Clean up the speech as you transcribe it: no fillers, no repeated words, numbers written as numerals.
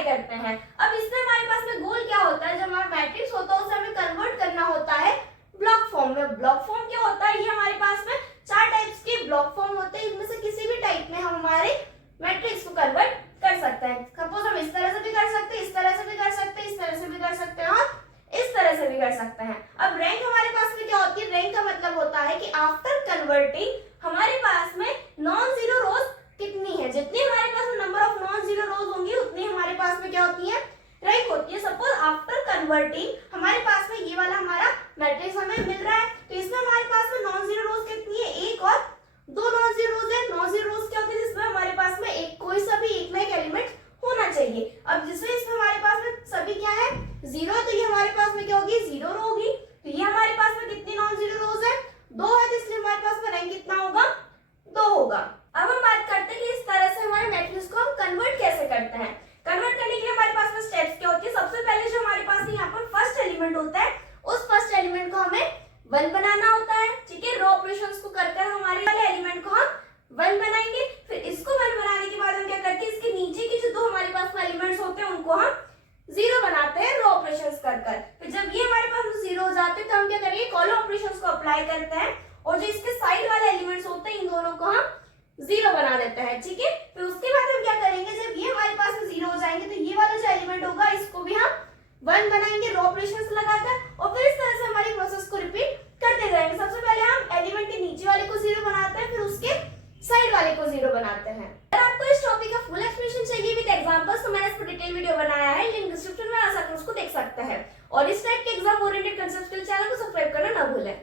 Apply करते हैं। अब इसमें हमारे पास में गोल क्या होता है, जब हमारा मैट्रिक्स होता है उसे हमें कन्वर्ट करना होता है ब्लॉक फॉर्म में। ब्लॉक फॉर्म क्या होता है, ये हमारे पास में 4 टाइप्स के ब्लॉक फॉर्म होते हैं, इनमें से किसी भी टाइप में हम हमारे मैट्रिक्स को कन्वर्ट कर सकते हैं। सपोज हम इस तरह से भी कर सकते हैं, इस तरह से भी कर सकते हैं, इस तरह से भी कर सकते हैं और इस तरह से भी कर सकते हैं। अब रैंक हमारे पास में क्या होती है, रैंक का मतलब होता है कि आफ्टर कन्वर्टिंग हमारे पास में नॉन जीरो रोज कितनी है, जितनी हमारे पास में नंबर ऑफ नॉन जीरो रोज होंगी उतनी हमारे पास में क्या होती है, रैंक होती है। सपोज आफ्टर कन्वर्टिंग हमारे पास में ये वाला हमारा मैट्रिक्स हमें मिल रहा है, तो इसमें हमारे पास में नॉन जीरो रोज कितनी है, एक और दो नॉन जीरो रोज है। नॉन जीरो रोज क्या होती है, जिसमें हमारे पास में एक कोई सा भी एक ना एक एलिमेंट होना चाहिए। अब जिसमें इसमें हमारे पास में सभी क्या है, जीरो, तो ये हमारे पास में क्या होगी, जीरो रो होगी। तो ये हमारे पास में कितनी नॉन जीरो रोज है, 2 है, तो इसलिए हमारे पास में रैंक कितना होगा, 2 होगा। अब हम बात करते हैं कि इस तरह से हमारे मैट्रिक्स को हम कन्वर्ट कैसे करते हैं। कन्वर्ट करने के लिए हमारे पास में स्टेप्स क्या होती है, सबसे पहले जो हमारे पास यहाँ पर फर्स्ट एलिमेंट होता है, उस फर्स्ट एलिमेंट को हमें 1 बनाना होता है, ठीक है। रो ऑपरेशंस को कर हमारे वाले एलिमेंट को हम 1 बनाएंगे। फिर इसको 1 बनाने के बाद हम क्या करते हैं, इसके नीचे के जो 2 हमारे पास में एलिमेंट्स होते हैं उनको हम 0 बनाते हैं रो ऑपरेशंस कर। फिर जब ये हमारे पास 0 हो जाते हैं तो हम क्या करेंगे, कॉलम ऑपरेशंस को अप्लाई करते हैं और जो इसके साइड वाले एलिमेंट्स होते हैं इन दोनों को हम 0 बना देते हैं, ठीक है। फिर उसके बाद हम क्या करेंगे, जब ये हमारे पास में 0 हो जाएंगे तो ये वाला जो एलिमेंट होगा इसको भी हम 1 बनाएंगे रो ऑपरेशंस लगाकर और फिर इस तरह से हमारी प्रोसेस को रिपीट करते जाएंगे। सबसे पहले हम एलिमेंट के नीचे वाले को 0 बनाते हैं, फिर उसके साइड वाले को 0 बनाते हैं। अगर आपको इस टॉपिक का फुल एक्सप्लेनेशन चाहिए विद एग्जांपल्स तो मैंने इस पर डिटेल वीडियो बनाया है, लिंक डिस्क्रिप्शन में आ सकते हैं, उसको देख सकते हैं। और इस टाइप के एग्जाम ओरिएंटेड कांसेप्ट्स के लिए चैनल को सब्सक्राइब करना ना भूलें।